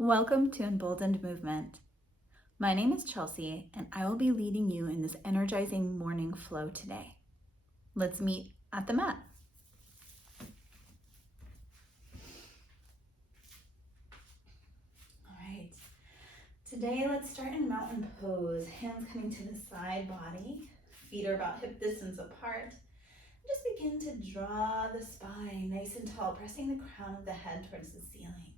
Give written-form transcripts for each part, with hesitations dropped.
Welcome to Emboldened Movement. My name is Chelsea, and I will be leading you in this energizing morning flow today. Let's meet at the mat. All right. Today, let's start in mountain pose. Hands coming to the side body. Feet are about hip distance apart. Just begin to draw the spine nice and tall, pressing the crown of the head towards the ceiling.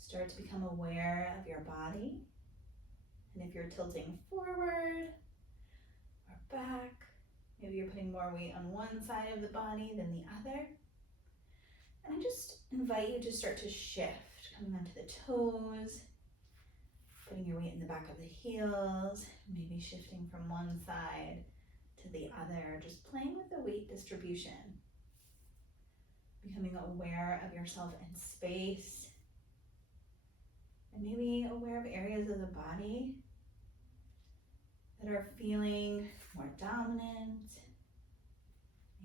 Start to become aware of your body. And if you're tilting forward or back, maybe you're putting more weight on one side of the body than the other. And I just invite you to start to shift, coming onto the toes, putting your weight in the back of the heels, maybe shifting from one side to the other, just playing with the weight distribution. Becoming aware of yourself in space, and maybe aware of areas of the body that are feeling more dominant,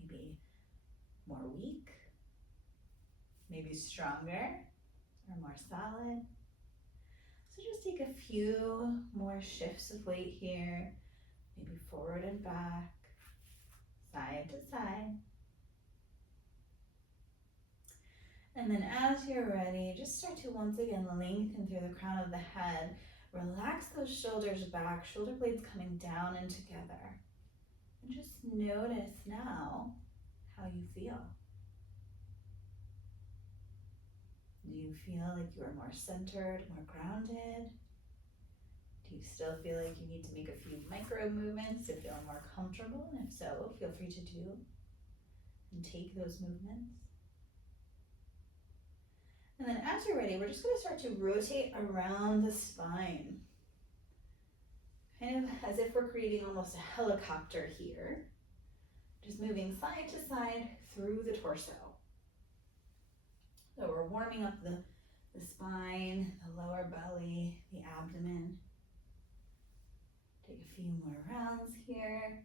maybe more weak, maybe stronger or more solid. So just take a few more shifts of weight here, maybe forward and back, side to side. And then as you're ready, just start to once again lengthen through the crown of the head. Relax those shoulders back, shoulder blades coming down and together. And just notice now how you feel. Do you feel like you are more centered, more grounded? Do you still feel like you need to make a few micro movements to feel more comfortable? And if so, feel free to do and take those movements. And then as you're ready, we're just going to start to rotate around the spine. Kind of as if we're creating almost a helicopter here. Just moving side to side through the torso. So we're warming up the spine, the lower belly, the abdomen. Take a few more rounds here.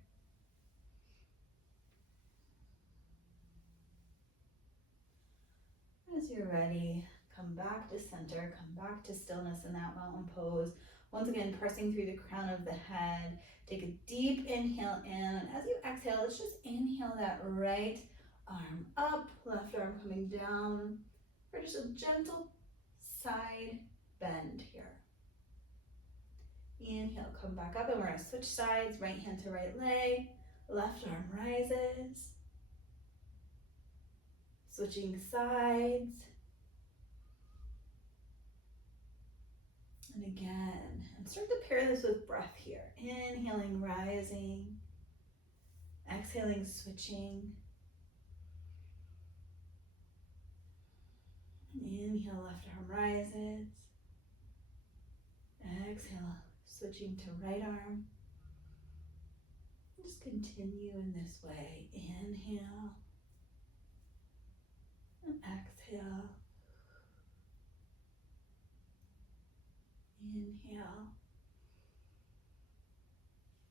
As you're ready, come back to center, come back to stillness in that mountain pose. Once again, pressing through the crown of the head. Take a deep inhale in, and as you exhale, let's just inhale that right arm up, left arm coming down, for just a gentle side bend here. Inhale, come back up, and we're gonna switch sides, right hand to right leg, left arm rises. Switching sides. And again, and start to pair this with breath here. Inhaling, rising. Exhaling, switching. Inhale, left arm rises. Exhale, switching to right arm. Just continue in this way. Inhale and exhale. Inhale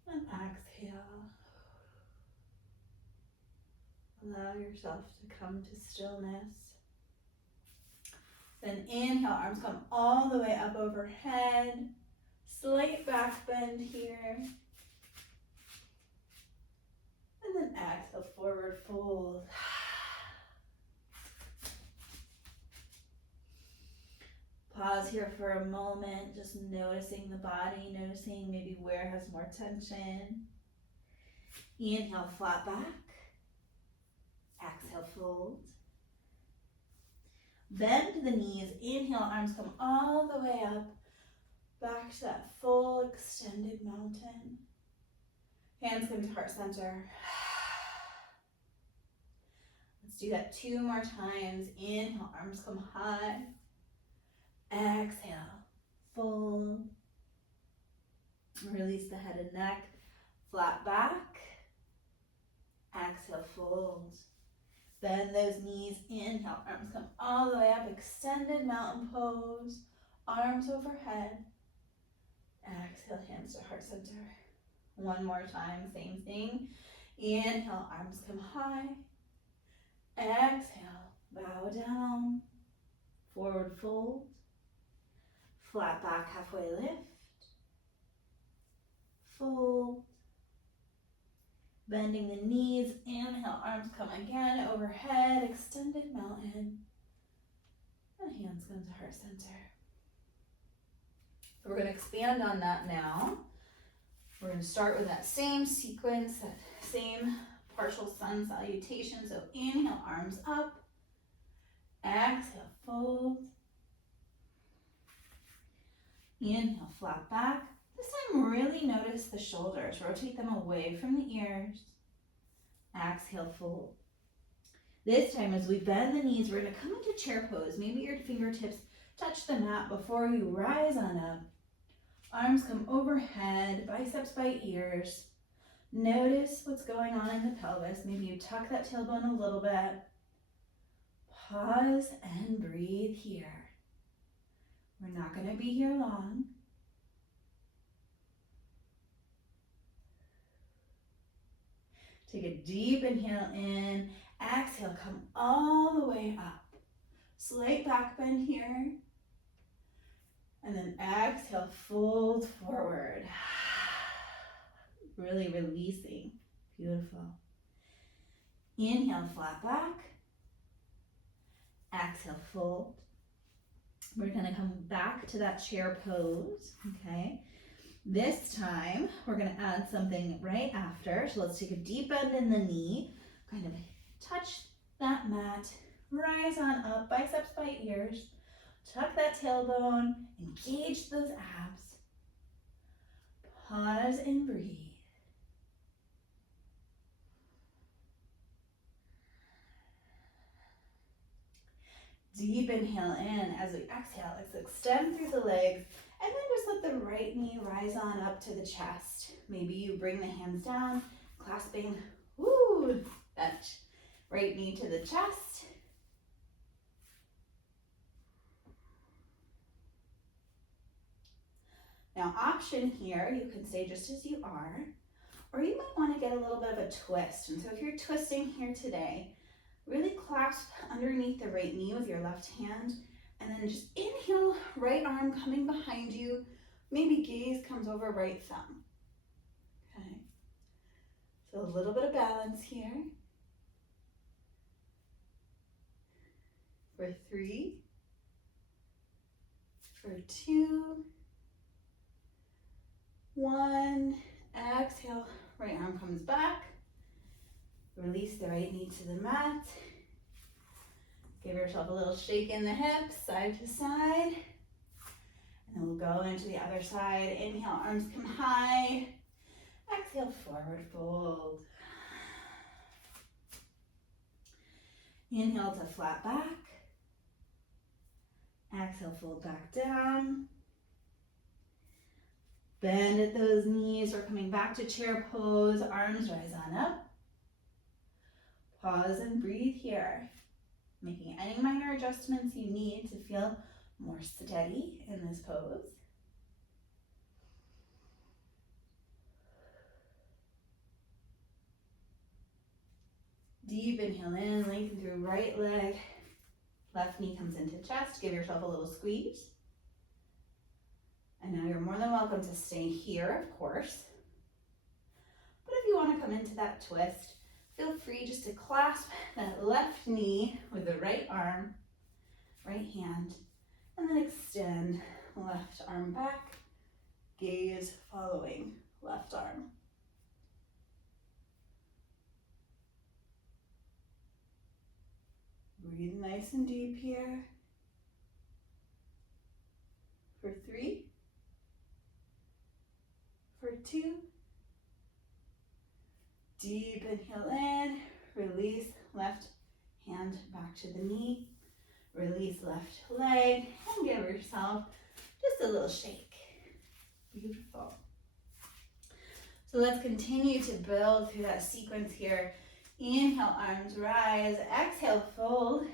and exhale. Allow yourself to come to stillness. Then inhale, arms come all the way up overhead. Slight back bend here. And then exhale, forward fold. Pause here for a moment, just noticing the body, noticing maybe where has more tension. Inhale, flat back. Exhale, fold. Bend the knees. Inhale, arms come all the way up. Back to that full extended mountain. Hands come to heart center. Let's do that 2 more times. Inhale, arms come high. Exhale, fold. Release the head and neck. Flat back. Exhale, fold. Bend those knees. Inhale, arms come all the way up. Extended mountain pose. Arms overhead. Exhale, hands to heart center. 1 more time, same thing. Inhale, arms come high. Exhale, bow down, forward fold, flat back, halfway lift, fold, bending the knees, inhale, arms come again, overhead, extended mountain, and hands come to heart center. We're going to expand on that now. We're going to start with that same sequence, that same partial sun salutation. So inhale, arms up, exhale, fold, inhale, flat back. This time really notice the shoulders, rotate them away from the ears, exhale, fold. This time as we bend the knees, we're going to come into chair pose. Maybe your fingertips touch the mat before you rise on up. Arms come overhead, biceps by ears. Notice what's going on in the pelvis. Maybe you tuck that tailbone a little bit. Pause and breathe here. We're not going to be here long. Take a deep inhale in. Exhale, come all the way up. Slight back bend here. And then exhale, fold forward. Really releasing. Beautiful. Inhale, flat back. Exhale, fold. We're going to come back to that chair pose, okay? This time, we're going to add something right after. So let's take a deep bend in the knee, kind of touch that mat, rise on up, biceps by ears, tuck that tailbone, engage those abs. Pause and breathe. Deep inhale in. As we exhale, let's extend through the legs, and then just let the right knee rise on up to the chest. Maybe you bring the hands down, clasping that right knee to the chest. Now, option here, you can stay just as you are, or you might want to get a little bit of a twist. And so if you're twisting here today, really clasp underneath the right knee with your left hand, and then just inhale, right arm coming behind you. Maybe gaze comes over right thumb. Okay. So a little bit of balance here. For 3, for 2, 1. Exhale, right arm comes back. Release the right knee to the mat. Give yourself a little shake in the hips, side to side. And then we'll go into the other side. Inhale, arms come high. Exhale, forward fold. Inhale to flat back. Exhale, fold back down. Bend at those knees. We're coming back to chair pose. Arms rise on up. Pause and breathe here. Making any minor adjustments you need to feel more steady in this pose. Deep inhale in, lengthen through right leg. Left knee comes into chest. Give yourself a little squeeze. And now you're more than welcome to stay here, of course. But if you want to come into that twist, feel free just to clasp that left knee with the right arm, right hand, and then extend left arm back, gaze following left arm. Breathe nice and deep here. For 3, for 2, deep inhale in, release left hand back to the knee, release left leg, and give yourself just a little shake. Beautiful. So let's continue to build through that sequence here. Inhale, arms rise. Exhale, fold.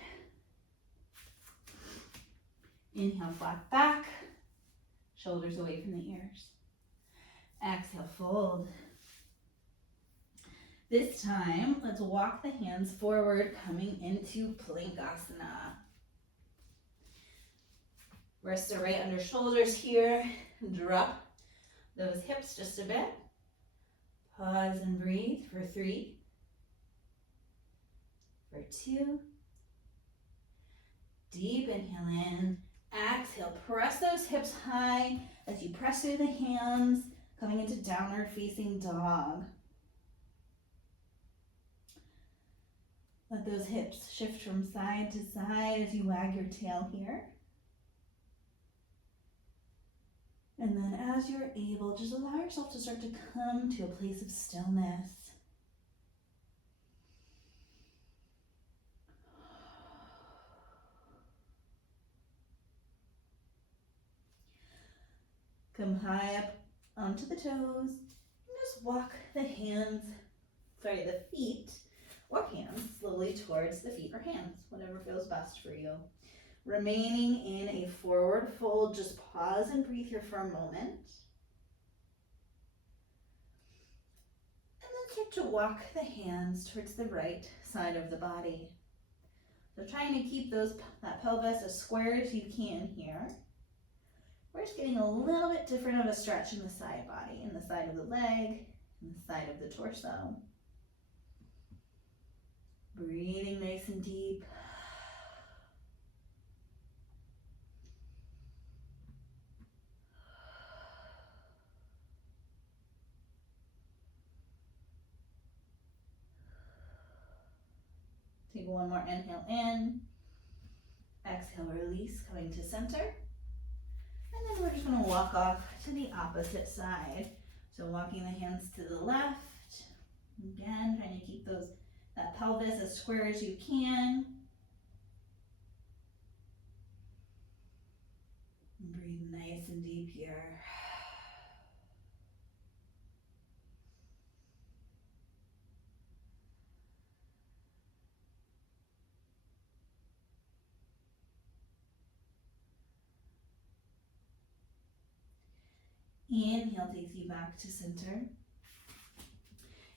Inhale, flat back. Shoulders away from the ears. Exhale, fold. This time, let's walk the hands forward, coming into plank asana. Wrists are right under shoulders here. Drop those hips just a bit. Pause and breathe for 3, for 2. Deep inhale in. Exhale, press those hips high as you press through the hands, coming into downward facing dog. Let those hips shift from side to side as you wag your tail here. And then as you're able, just allow yourself to start to come to a place of stillness. Come high up onto the toes and just walk the feet or hands slowly towards the feet or hands, whatever feels best for you. Remaining in a forward fold, just pause and breathe here for a moment. And then start to walk the hands towards the right side of the body. So trying to keep that pelvis as square as you can here. We're just getting a little bit different of a stretch in the side body, in the side of the leg, in the side of the torso. Breathing nice and deep. Take one more inhale in. Exhale, release, coming to center. And then we're just going to walk off to the opposite side. So walking the hands to the left. Again, trying to keep that pelvis as square as you can. And breathe nice and deep here. Inhale takes you back to center.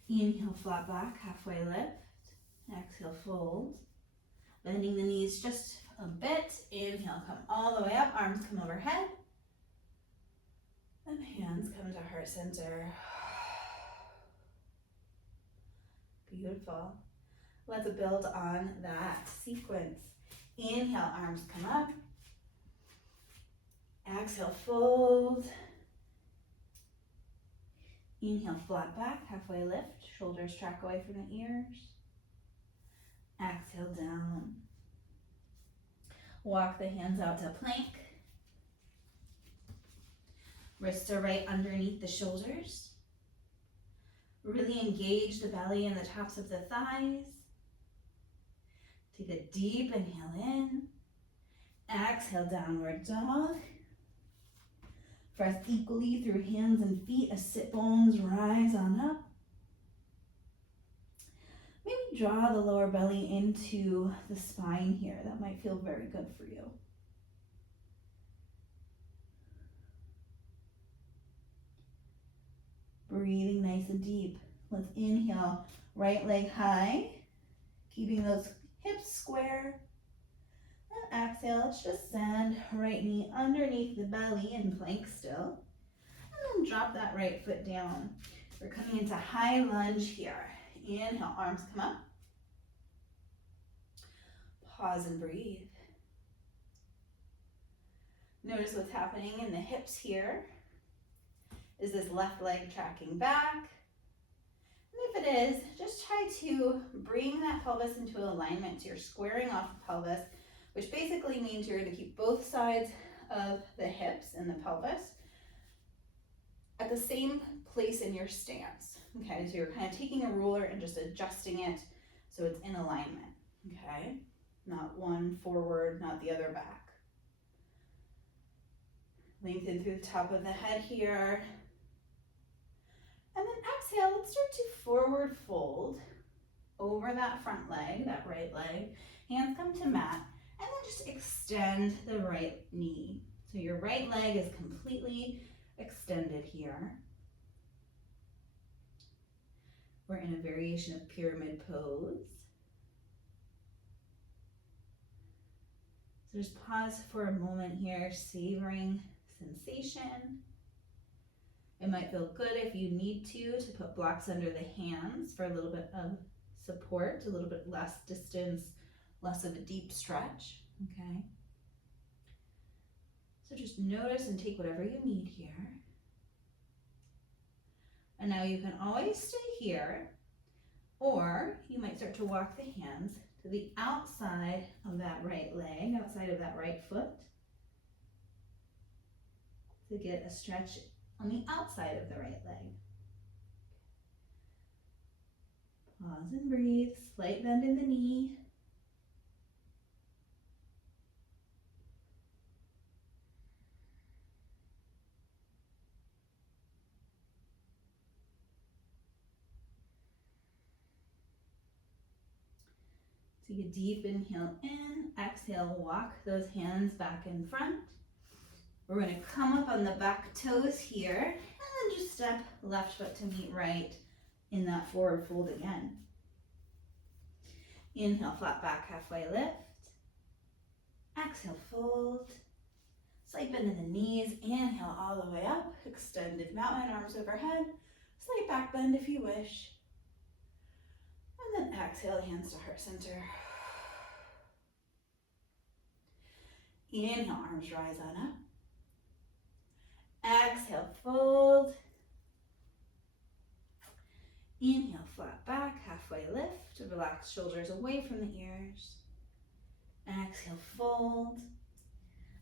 Inhale, flat back, halfway lift. Exhale, fold. Bending the knees just a bit. Inhale, come all the way up. Arms come overhead. And hands come to heart center. Beautiful. Let's build on that sequence. Inhale, arms come up. Exhale, fold. Inhale, flat back, halfway lift. Shoulders track away from the ears. Exhale, down. Walk the hands out to plank. Wrists are right underneath the shoulders. Really engage the belly and the tops of the thighs. Take a deep inhale in. Exhale, downward dog. Press equally through hands and feet as sit bones rise on up. Maybe draw the lower belly into the spine here. That might feel very good for you. Breathing nice and deep. Let's inhale, right leg high, keeping those hips square. And exhale, let's just send right knee underneath the belly in plank still. And then drop that right foot down. We're coming into high lunge here. Inhale, arms come up. Pause and breathe. Notice what's happening in the hips here. Is this left leg tracking back? And if it is, just try to bring that pelvis into alignment. So you're squaring off the pelvis, which basically means you're going to keep both sides of the hips and the pelvis at the same place in your stance. Okay, so you're kind of taking a ruler and just adjusting it so it's in alignment. Okay, not one forward, not the other back. Lengthen through the top of the head here. And then exhale, let's start to forward fold over that front leg, that right leg. Hands come to mat, and then just extend the right knee. So your right leg is completely extended here. We're in a variation of pyramid pose. So just pause for a moment here, savoring sensation. It might feel good if you need to put blocks under the hands for a little bit of support, a little bit less distance, less of a deep stretch, okay? So just notice and take whatever you need here. And now you can always stay here, or you might start to walk the hands to the outside of that right leg, outside of that right foot, to get a stretch on the outside of the right leg. Pause and breathe, slight bend in the knee. Take a deep inhale in, exhale, walk those hands back in front. We're going to come up on the back toes here, and then just step left foot to meet right in that forward fold again. Inhale, flat back, halfway lift. Exhale, fold. Slight bend in the knees. Inhale all the way up. Extended mountain, arms overhead. Slight back bend if you wish. And then exhale, hands to heart center. Inhale, arms rise on up. Exhale, fold. Inhale, flat back, halfway lift. Relax shoulders away from the ears. Exhale, fold.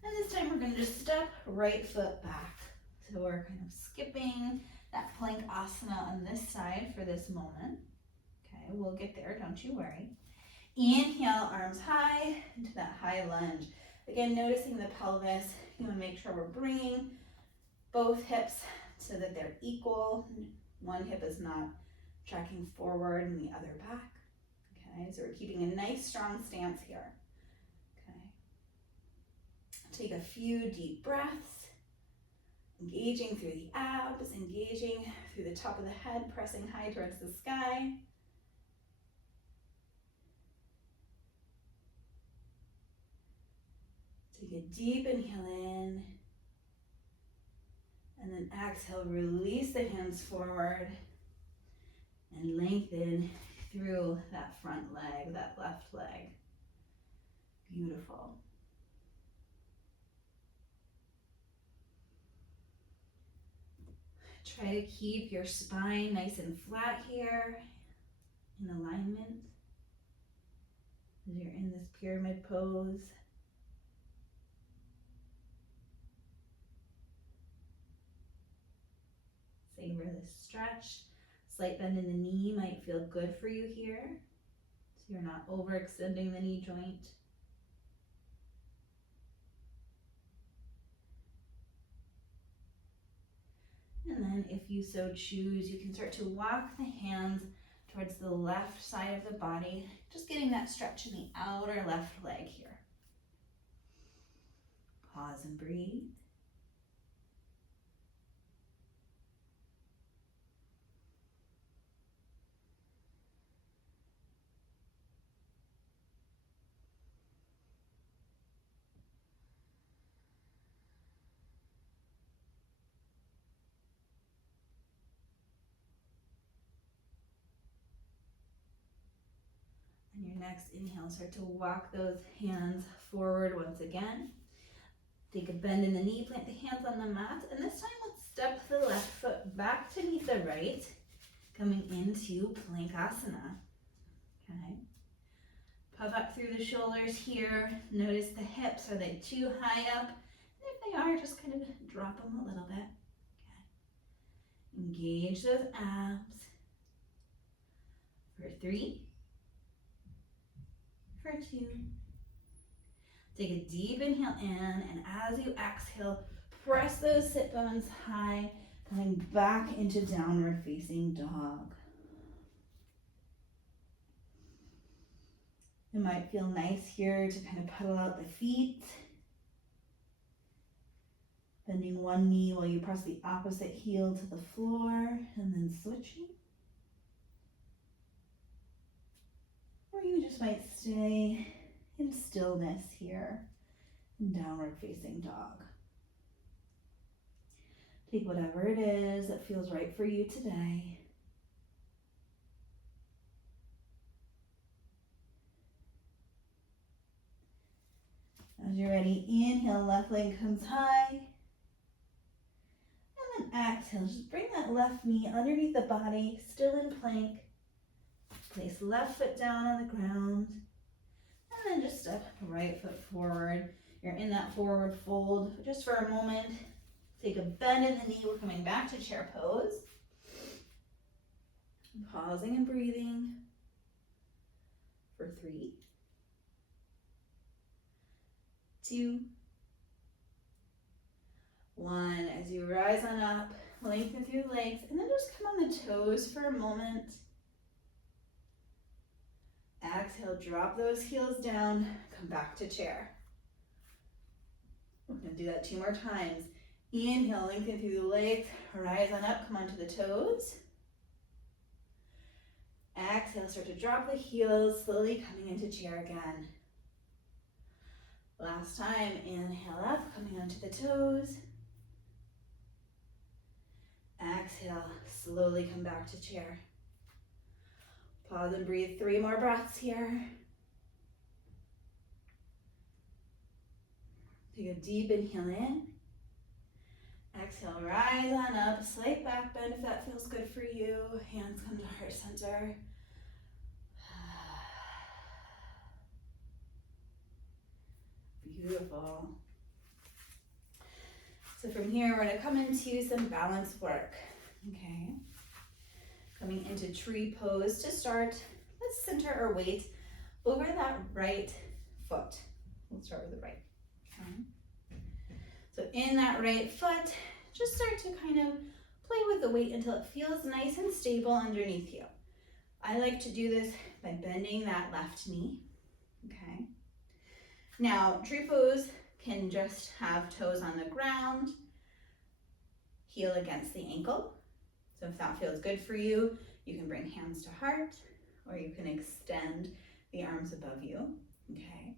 And this time we're going to just step right foot back. So we're kind of skipping that plank asana on this side for this moment. Okay, we'll get there, don't you worry. Inhale, arms high into that high lunge. Again, noticing the pelvis. You want to make sure we're bringing both hips so that they're equal. One hip is not tracking forward and the other back. Okay, so we're keeping a nice strong stance here. Okay. Take a few deep breaths, engaging through the abs, engaging through the top of the head, pressing high towards the sky. Take a deep inhale in, and then exhale, release the hands forward and lengthen through that front leg, that left leg. Beautiful. Try to keep your spine nice and flat here, in alignment, as you're in this pyramid pose. Savor this stretch. Slight bend in the knee might feel good for you here, so you're not overextending the knee joint. And then if you so choose, you can start to walk the hands towards the left side of the body, just getting that stretch in the outer left leg here. Pause and breathe. On your next inhale, start to walk those hands forward once again. Take a bend in the knee, plant the hands on the mat, and this time let's step the left foot back to meet the right, coming into plank asana. Okay. Puff up through the shoulders here. Notice the hips, are they too high up? And if they are, just kind of drop them a little bit. Okay. Engage those abs. For 3, for 2. Take a deep inhale in, and as you exhale, press those sit bones high, coming back into downward facing dog. It might feel nice here to kind of pedal out the feet, bending one knee while you press the opposite heel to the floor, and then switching. And then if you so choose, you can start to walk those hands forward once again. Take a deep inhale in, and exhale, release the hands forward. Slight bend in the knees. Inhale, arms rise on up. Exhale, fold. Inhale, flat back, halfway lift. Relax shoulders away from the ears. Exhale, fold. And then slipping. Or you just might stay in stillness here in downward facing dog. Take whatever it is that feels right for you today. As you're ready, inhale, left leg comes high. And then exhale, just bring that left knee underneath the body, still in plank. Place left foot down on the ground. And then just step right foot forward. You're in that forward fold just for a moment. Take a bend in the knee. We're coming back to chair pose. Pausing and breathing for 3, 2, 1. As you rise on up, lengthen through the legs, and then just come on the toes for a moment. Exhale, drop those heels down, come back to chair. We're going to do that 2 more times. Inhale, lengthen through the legs, rise on up, come onto the toes. Exhale, start to drop the heels, slowly coming into chair again. Last time, inhale up, coming onto the toes. Exhale, slowly come back to chair. Pause and breathe 3 more breaths here. Take a deep inhale in. Exhale, rise on up, slight back bend if that feels good for you. Hands come to heart center. Beautiful. So from here, we're gonna come into some balance work, okay? Coming into tree pose to start. Let's center our weight over that right foot. Let's start with the right, okay? So in that right foot, just start to kind of play with the weight until it feels nice and stable underneath you. I like to do this by bending that left knee, okay? Now, tree pose can just have toes on the ground, heel against the ankle. So if that feels good for you, you can bring hands to heart, or you can extend the arms above you, okay?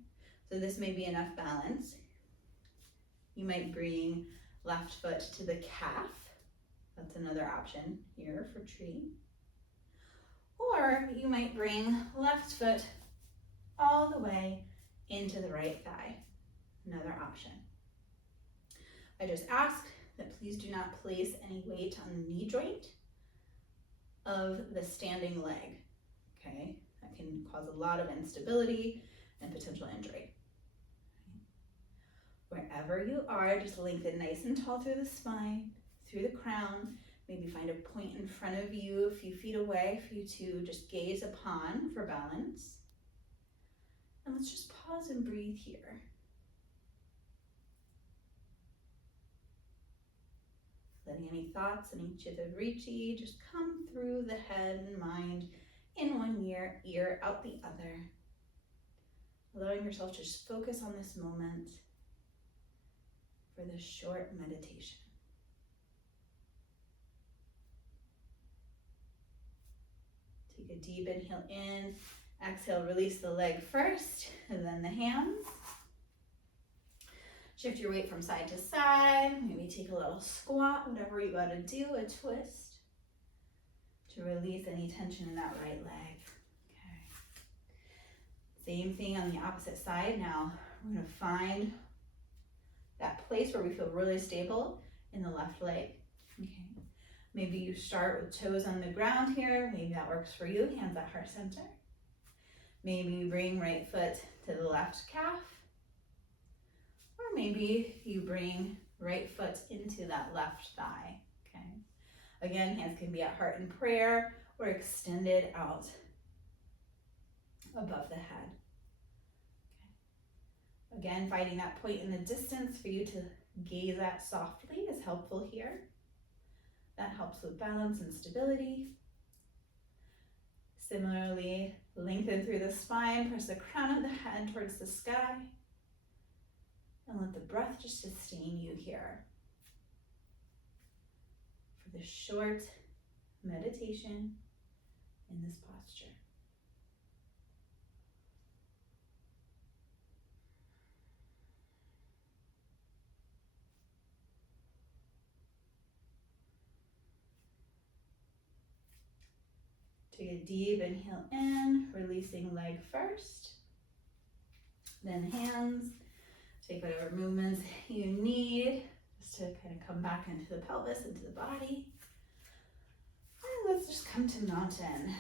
So this may be enough balance. You might bring left foot to the calf. That's another option here for tree. Or you might bring left foot all the way into the right thigh. Another option. I just ask that please do not place any weight on the knee joint of the standing leg, okay? That can cause a lot of instability and potential injury. Wherever you are, just lengthen nice and tall through the spine, through the crown. Maybe find a point in front of you, a few feet away for you to just gaze upon for balance. And let's just pause and breathe here. Letting any thoughts, any chitta-vritti just come through the head and mind in one ear, out the other. Allowing yourself to just focus on this moment for this short meditation. Take a deep inhale in, exhale, release the leg first, and then the hands. Shift your weight from side to side, maybe take a little squat, whatever you gotta do, a twist to release any tension in that right leg. Okay. Same thing on the opposite side. Now we're gonna find that place where we feel really stable in the left leg. Okay. Maybe you start with toes on the ground here. Maybe that works for you. Hands at heart center. Maybe you bring right foot to the left calf. Or maybe you bring right foot into that left thigh, okay? Again, hands can be at heart in prayer or extended out above the head. Okay. Again, finding that point in the distance for you to gaze at softly is helpful here. That helps with balance and stability. Similarly, lengthen through the spine, press the crown of the head towards the sky. And let the breath just sustain you here for this short meditation in this posture. Take a deep inhale in, releasing leg first, then hands. Take whatever movements you need just to kind of come back into the pelvis, into the body. And let's just come to mountain.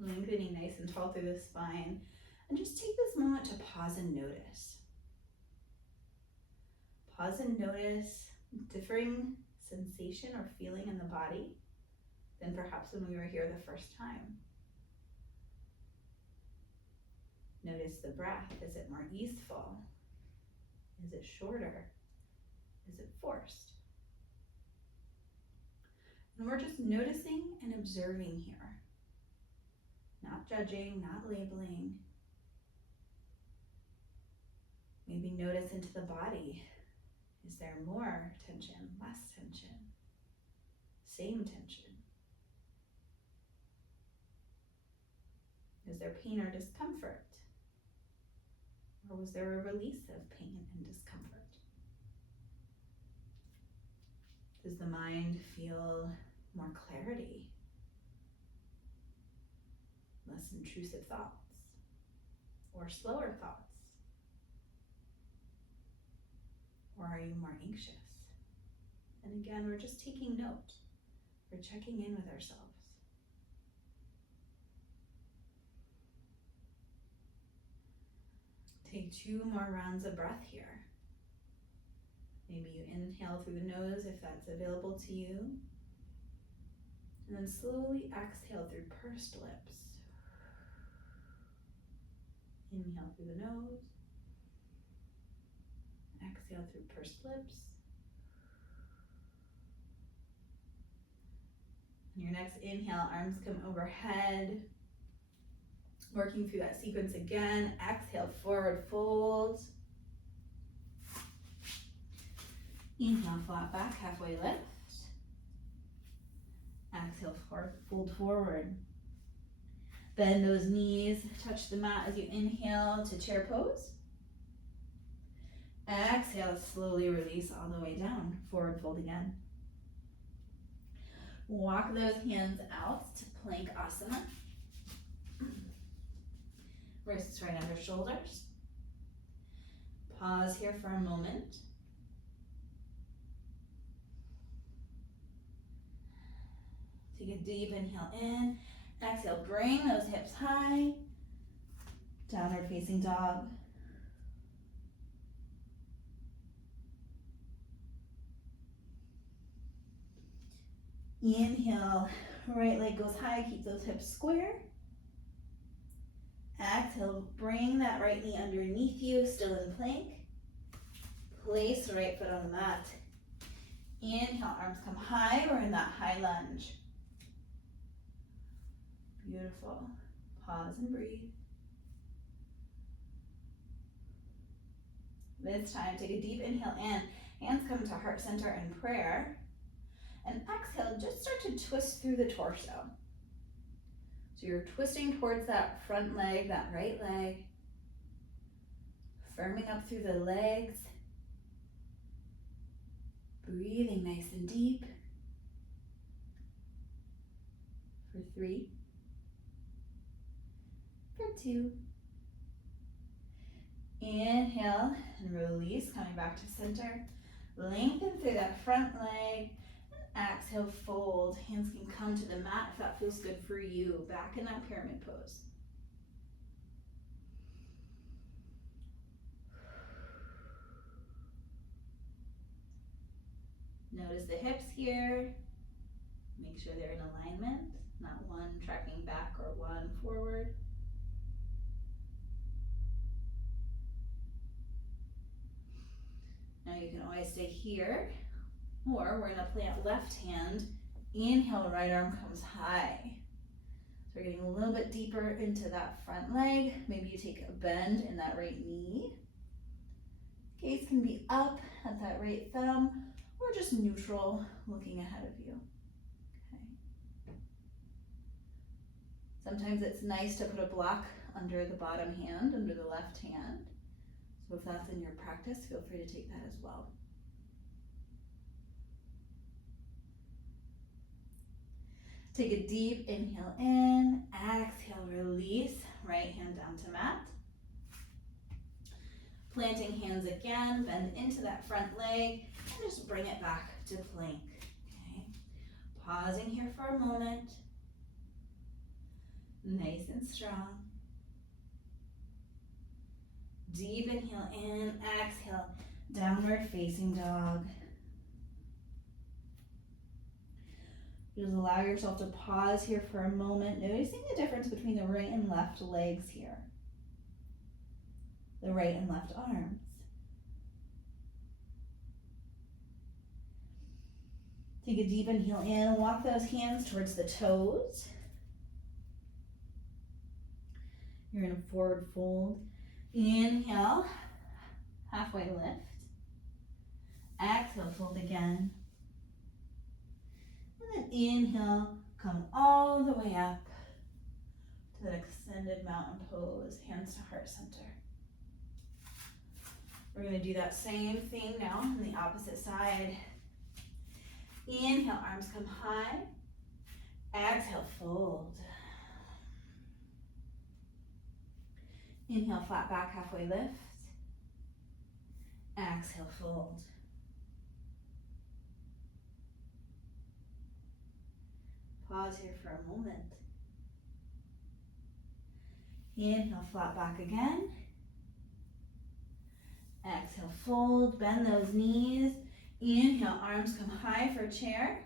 Lengthening nice and tall through the spine. And just take this moment to pause and notice. Pause and notice differing sensation or feeling in the body than perhaps when we were here the first time. Notice the breath. Is it more easeful? Is it shorter? Is it forced? And we're just noticing and observing here. Not judging, not labeling. Maybe notice into the body. Is there more tension, less tension, same tension? Is there pain or discomfort? Or was there a release of pain and discomfort? Does the mind feel more clarity? Less intrusive thoughts? Or slower thoughts? Or are you more anxious? And again, we're just taking note. We're checking in with ourselves. Take 2 more rounds of breath here. Maybe you inhale through the nose if that's available to you. And then slowly exhale through pursed lips. Inhale through the nose. Exhale through pursed lips. On your next inhale, arms come overhead. Working through that sequence again. Exhale, forward fold. Inhale, flat back, halfway lift. Exhale, fold forward. Bend those knees, touch the mat as you inhale to chair pose. Exhale, slowly release all the way down, forward fold again. Walk those hands out to plank asana. Wrists right under shoulders. Pause here for a moment. Take a deep inhale in. Exhale, bring those hips high. Downward facing dog. Inhale, right leg goes high, keep those hips square. Exhale, bring that right knee underneath you, still in plank. Place the right foot on the mat. Inhale, arms come high, we're in that high lunge. Beautiful. Pause and breathe. This time, take a deep inhale in. Hands come to heart center in prayer. And exhale, just start to twist through the torso. So you're twisting towards that front leg, that right leg. Firming up through the legs. Breathing nice and deep. For 3. For 2. Inhale and release, coming back to center. Lengthen through that front leg. Exhale, fold. Hands can come to the mat if that feels good for you. Back in that pyramid pose. Notice the hips here. Make sure they're in alignment, not one tracking back or one forward. Now you can always stay here, or we're gonna plant left hand. Inhale, right arm comes high. So we're getting a little bit deeper into that front leg. Maybe you take a bend in that right knee. Gaze can be up at that right thumb, or just neutral, looking ahead of you. Okay. Sometimes it's nice to put a block under the bottom hand, under the left hand. So if that's in your practice, feel free to take that as well. Take a deep inhale in, exhale, release, right hand down to mat. Planting hands again, bend into that front leg, and just bring it back to plank. Okay. Pausing here for a moment. Nice and strong. Deep inhale in, exhale, downward facing dog. Just allow yourself to pause here for a moment, noticing the difference between the right and left legs here. The right and left arms. Take a deep inhale in, walk those hands towards the toes. You're in a forward fold. Inhale, halfway lift. Exhale, fold again. And then inhale, come all the way up to that extended mountain pose, hands to heart center. We're going to do that same thing now on the opposite side. Inhale, arms come high. Exhale, fold. Inhale, flat back, halfway lift. Exhale, fold. Pause here for a moment. Inhale, flat back again. Exhale, fold, bend those knees. Inhale, arms come high for chair.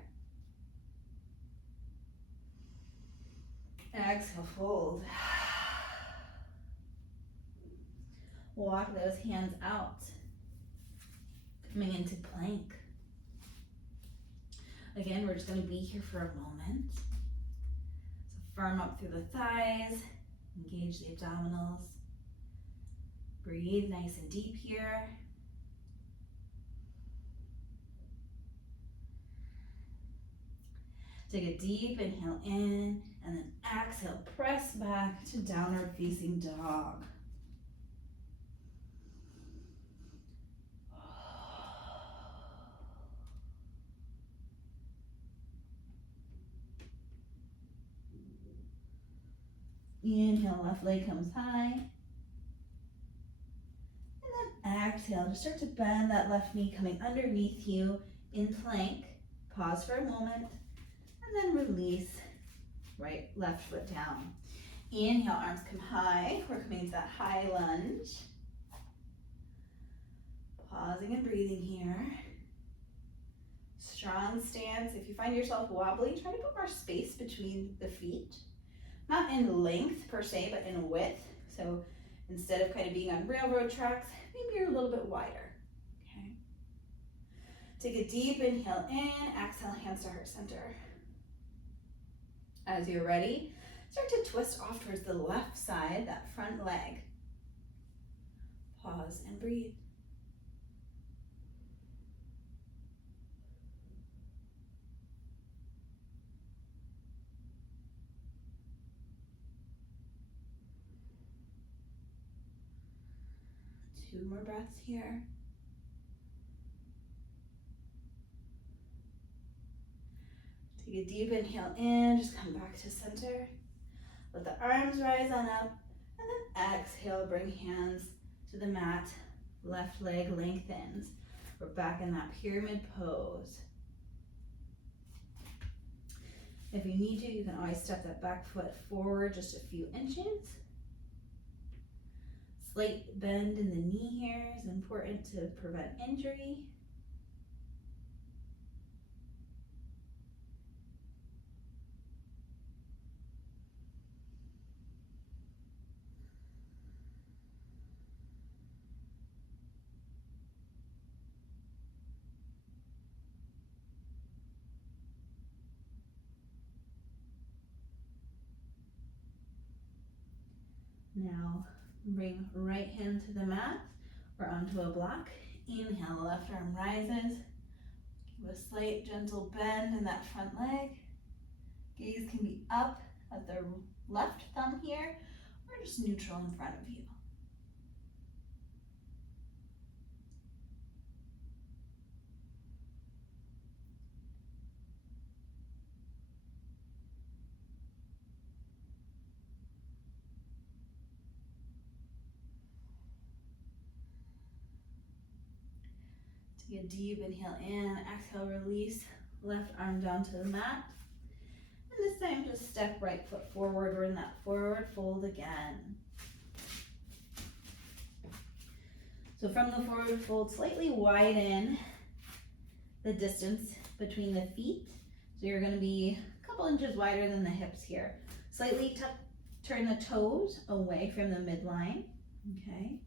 Exhale, fold. Walk those hands out. Coming into plank. Again, we're just going to be here for a moment. So firm up through the thighs. Engage the abdominals. Breathe nice and deep here. Take a deep inhale in, and then exhale, press back to downward facing dog. Inhale, left leg comes high. And then exhale, just start to bend that left knee coming underneath you in plank. Pause for a moment, and then release, right, left foot down. Inhale, arms come high. We're coming into that high lunge. Pausing and breathing here. Strong stance. If you find yourself wobbly, try to put more space between the feet. Not in length per se, but in width. So instead of kind of being on railroad tracks, maybe you're a little bit wider. Okay. Take a deep inhale in, exhale, hands to heart center. As you're ready, start to twist off towards the left side, that front leg. Pause and breathe. Two more breaths here. Take a deep inhale in, just come back to center. Let the arms rise on up, and then exhale, bring hands to the mat. Left leg lengthens. We're back in that pyramid pose. If you need to, you can always step that back foot forward just a few inches. Slight bend in the knee here is important to prevent injury. Now bring right hand to the mat or onto a block. Inhale, left arm rises. Give a slight gentle bend in that front leg. Gaze can be up at the left thumb here or just neutral in front of you. Take a deep inhale in, exhale, release, left arm down to the mat. And this time just step right foot forward. We're in that forward fold again. So from the forward fold, slightly widen the distance between the feet. So you're going to be a couple inches wider than the hips here. Slightly turn the toes away from the midline. Okay.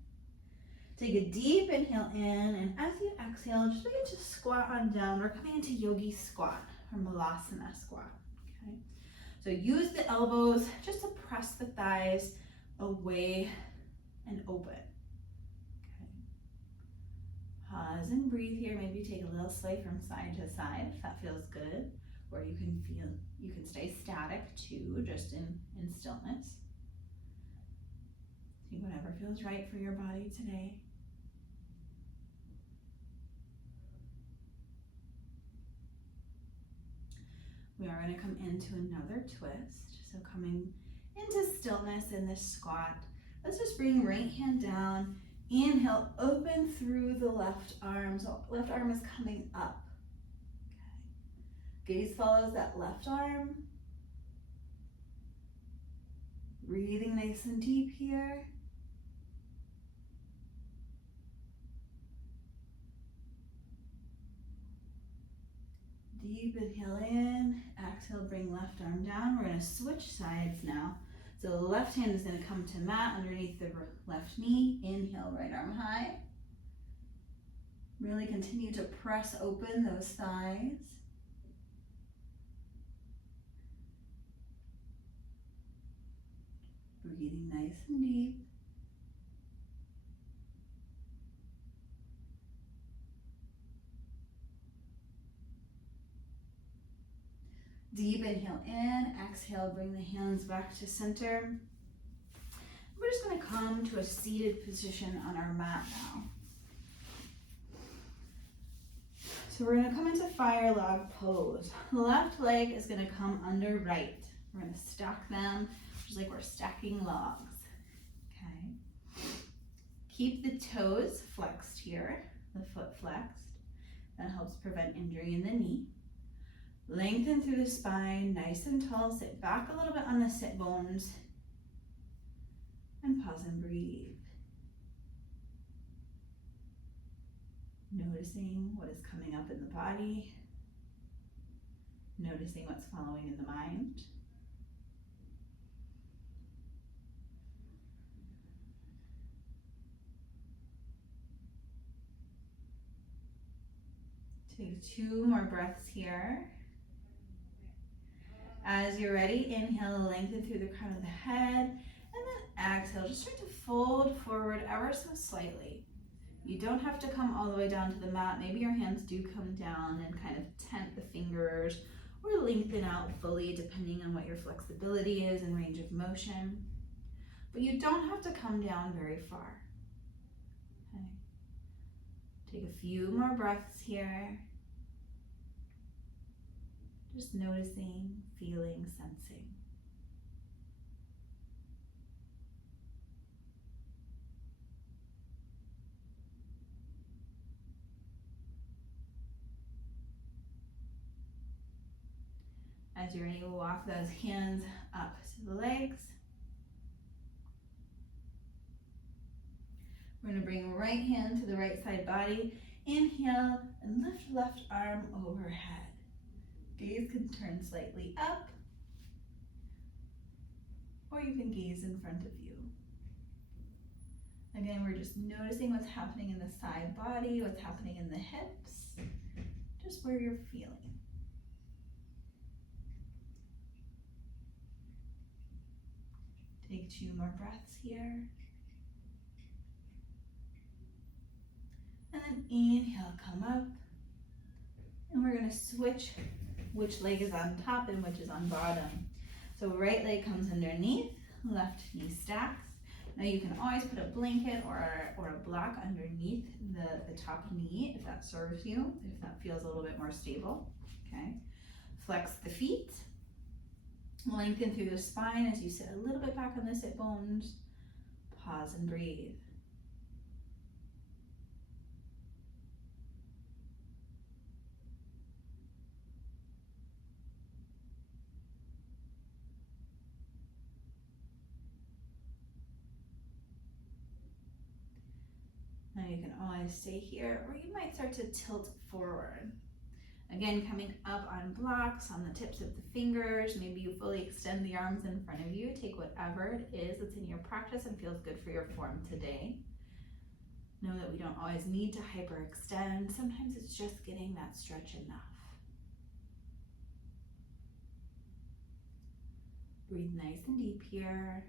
Take a deep inhale in, and as you exhale, just begin to squat on down. We're coming into yogi squat or malasana squat. Okay. So use the elbows just to press the thighs away and open. Okay. Pause and breathe here. Maybe take a little sway from side to side if that feels good. Or you can stay static too, just in stillness. See whatever feels right for your body today. We are going to come into another twist. So coming into stillness in this squat. Let's just bring right hand down. Inhale, open through the left arm. So left arm is coming up. Okay. Gaze follows that left arm. Breathing nice and deep here. Deep inhale in, exhale, bring left arm down. We're going to switch sides now. So the left hand is going to come to mat underneath the left knee. Inhale, right arm high. Really continue to press open those thighs. Breathing nice and deep. Deep inhale in, exhale, bring the hands back to center. We're just going to come to a seated position on our mat now. So we're going to come into fire log pose. The left leg is going to come under right. We're going to stack them, just like we're stacking logs. Okay. Keep the toes flexed here, the foot flexed. That helps prevent injury in the knee. Lengthen through the spine, nice and tall. Sit back a little bit on the sit bones. And pause and breathe. Noticing what is coming up in the body. Noticing what's following in the mind. Take 2 more breaths here. As you're ready, inhale, lengthen through the crown of the head, and then exhale, just start to fold forward ever so slightly. You don't have to come all the way down to the mat. Maybe your hands do come down and kind of tent the fingers or lengthen out fully depending on what your flexibility is and range of motion. But you don't have to come down very far. Okay. Take a few more breaths here. Just noticing, feeling, sensing. As you're ready, walk those hands up to the legs. We're going to bring right hand to the right side body. Inhale and lift left arm overhead. Gaze can turn slightly up, or you can gaze in front of you. Again, we're just noticing what's happening in the side body, what's happening in the hips, just where you're feeling. Take 2 more breaths here. And then inhale, come up. And we're going to switch which leg is on top and which is on bottom. So right leg comes underneath, left knee stacks. Now you can always put a blanket or a block underneath the top knee if that serves you, if that feels a little bit more stable. Okay. Flex the feet. Lengthen through the spine as you sit a little bit back on the sit bones. Pause and breathe. Now you can always stay here, or you might start to tilt forward. Again, coming up on blocks, on the tips of the fingers. Maybe you fully extend the arms in front of you. Take whatever it is that's in your practice and feels good for your form today. Know that we don't always need to hyperextend. Sometimes it's just getting that stretch enough. Breathe nice and deep here.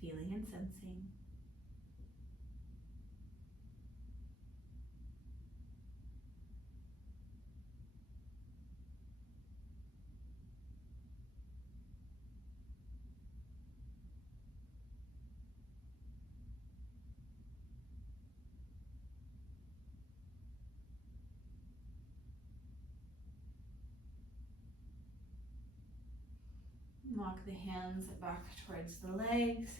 Feeling and sensing. Walk the hands back towards the legs.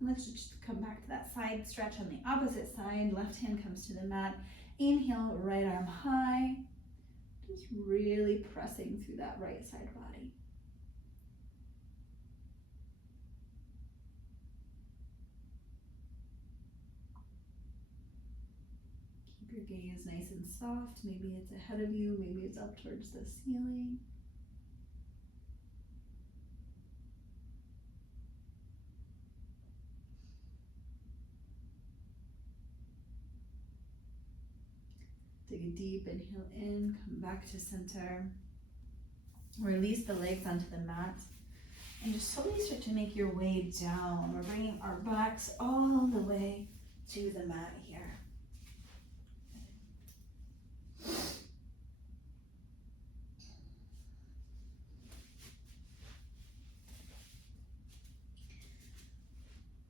Let's just come back to that side stretch on the opposite side. Left hand comes to the mat. Inhale, right arm high. Just really pressing through that right side body. Keep your gaze nice and soft. Maybe it's ahead of you, maybe it's up towards the ceiling. Take a deep inhale in, come back to center. Release the legs onto the mat and just slowly start to make your way down. We're bringing our backs all the way to the mat here.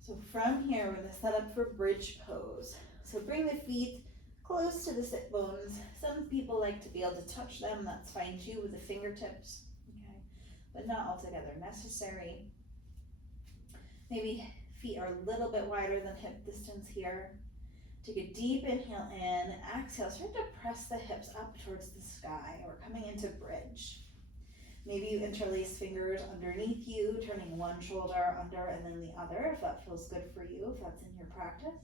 So from here, we're going to set up for bridge pose. So bring the feet close to the sit bones. Some people like to be able to touch them. That's fine too with the fingertips, okay? But not altogether necessary. Maybe feet are a little bit wider than hip distance here. Take a deep inhale in. Exhale, start to press the hips up towards the sky. We're coming into bridge. Maybe you interlace fingers underneath you, turning one shoulder under and then the other, if that feels good for you, if that's in your practice.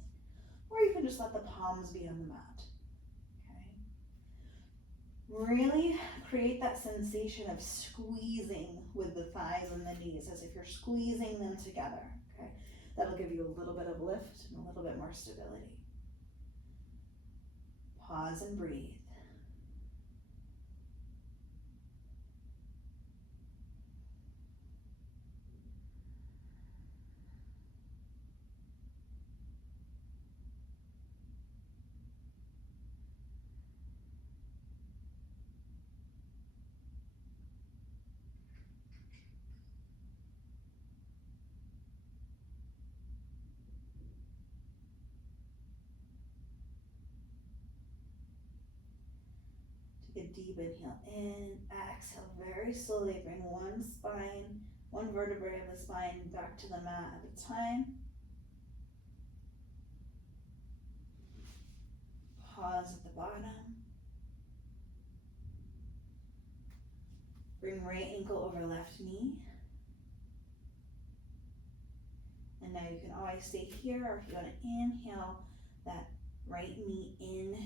Or you can just let the palms be on the mat, okay? Really create that sensation of squeezing with the thighs and the knees, as if you're squeezing them together, okay? That'll give you a little bit of lift and a little bit more stability. Pause and breathe. Take a deep inhale in, exhale very slowly, bring one vertebrae of the spine back to the mat at a time. Pause at the bottom. Bring right ankle over left knee. And now you can always stay here, or if you want to inhale that right knee in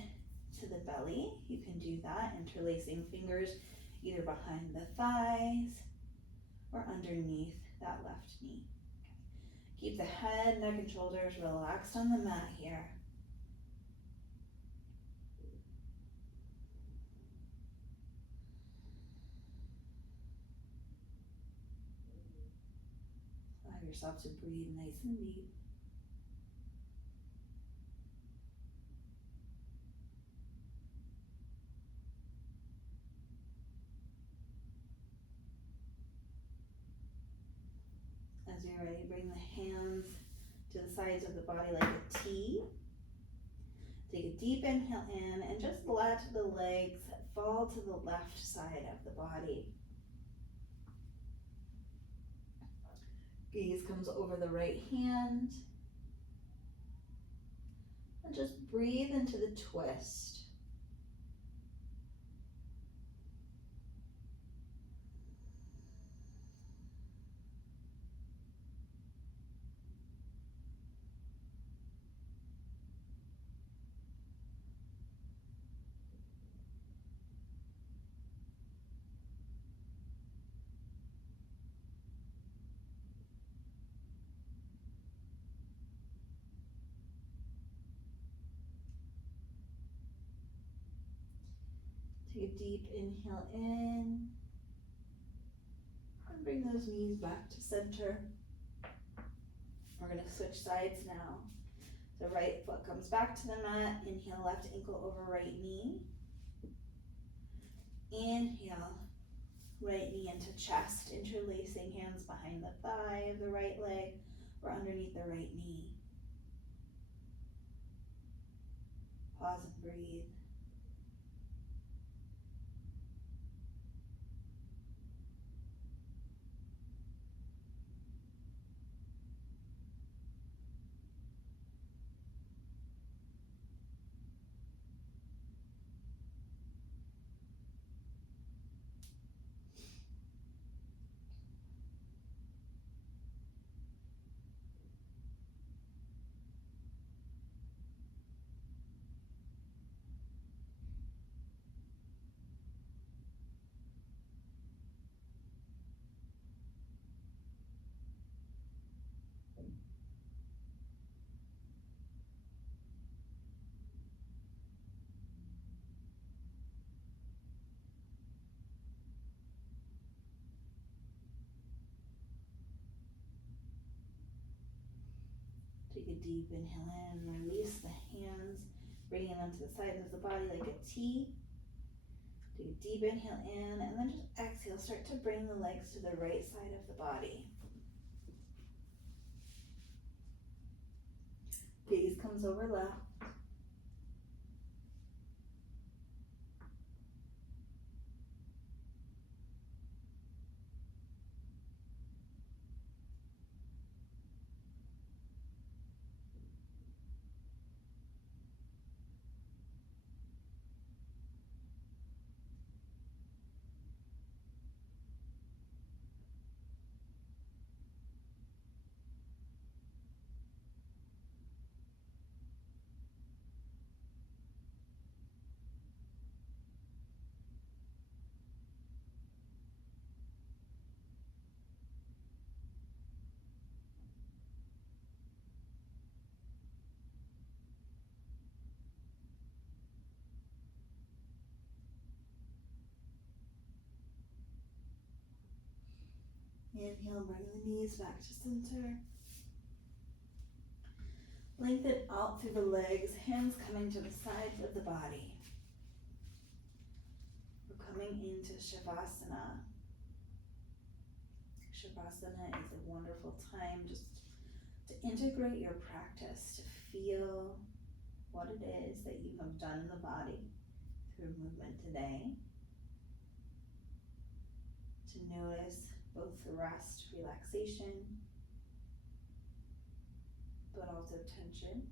to the belly, you can do that, interlacing fingers either behind the thighs or underneath that left knee. Keep the head, neck, and shoulders relaxed on the mat here. Allow yourself to breathe nice and deep. As you're ready, bring the hands to the sides of the body like a T. Take a deep inhale in and just let the legs fall to the left side of the body. Gaze comes over the right hand. And just breathe into the twist. Take a deep inhale in. And bring those knees back to center. We're going to switch sides now. The right foot comes back to the mat. Inhale, left ankle over right knee. Inhale, right knee into chest, interlacing hands behind the thigh of the right leg or underneath the right knee. Pause and breathe. Take a deep inhale in, release the hands, bringing them to the sides of the body like a T. Take a deep inhale in, and then just exhale. Start to bring the legs to the right side of the body. Gaze comes over left. Inhale, bring the knees back to center. Lengthen out through the legs, hands coming to the sides of the body. We're coming into Shavasana. Shavasana is a wonderful time just to integrate your practice, to feel what it is that you have done in the body through movement today. To notice both the rest, relaxation, but also tension.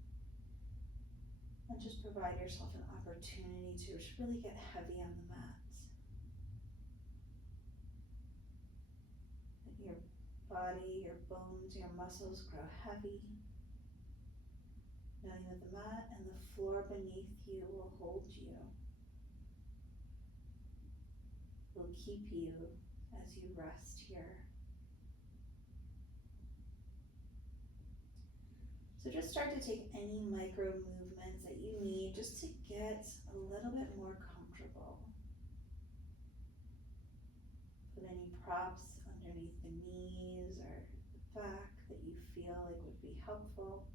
And just provide yourself an opportunity to just really get heavy on the mat. Let your body, your bones, your muscles grow heavy, knowing that the mat and the floor beneath you will hold you, will keep you as you rest here. So just start to take any micro movements that you need just to get a little bit more comfortable. Put any props underneath the knees or the back that you feel like would be helpful.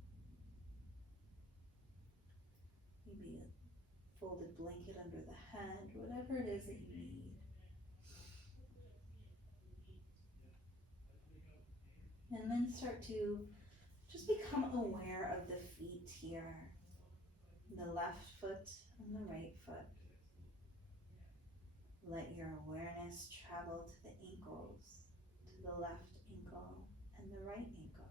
Maybe a folded blanket under the head, whatever it is that you need. And then start to just become aware of the feet here. The left foot and the right foot. Let your awareness travel to the ankles, to the left ankle and the right ankle.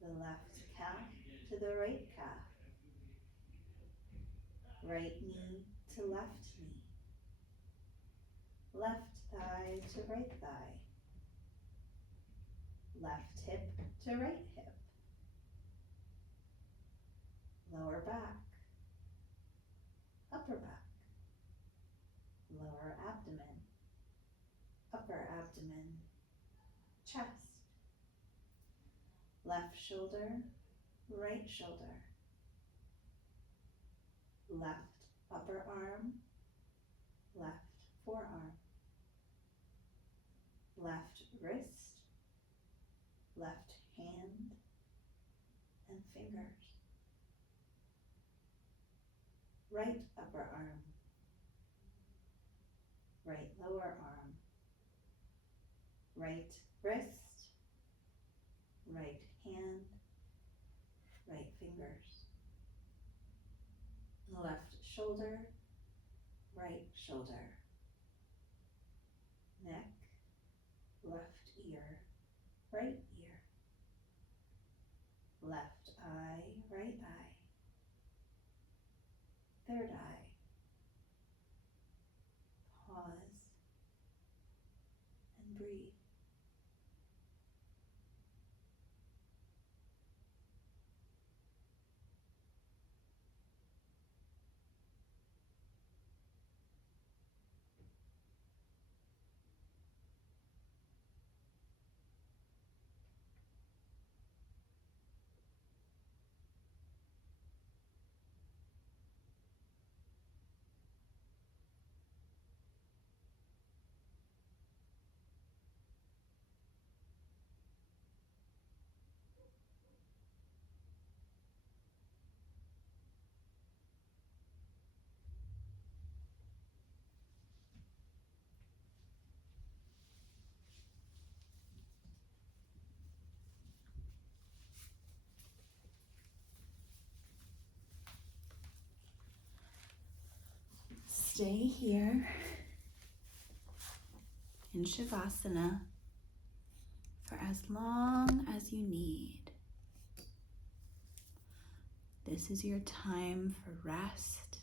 The left calf to the right calf. Right knee to left knee. Left thigh to right thigh. Left hip to right hip. Lower back. Upper back. Lower abdomen. Upper abdomen. Chest. Left shoulder, right shoulder. Left upper arm, left forearm, left wrist, left hand and fingers, right upper arm, right lower arm, right wrist, right hand, right fingers, left shoulder, right shoulder, neck, left ear, right ear, left eye, right eye, third eye, pause and breathe. Stay here in Shavasana for as long as you need. This is your time for rest,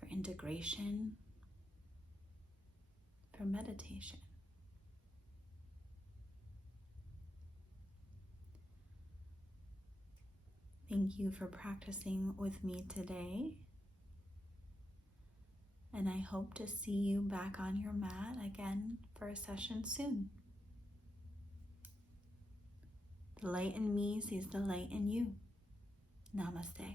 for integration, for meditation. Thank you for practicing with me today, and I hope to see you back on your mat again for a session soon. The light in me sees the light in you. Namaste.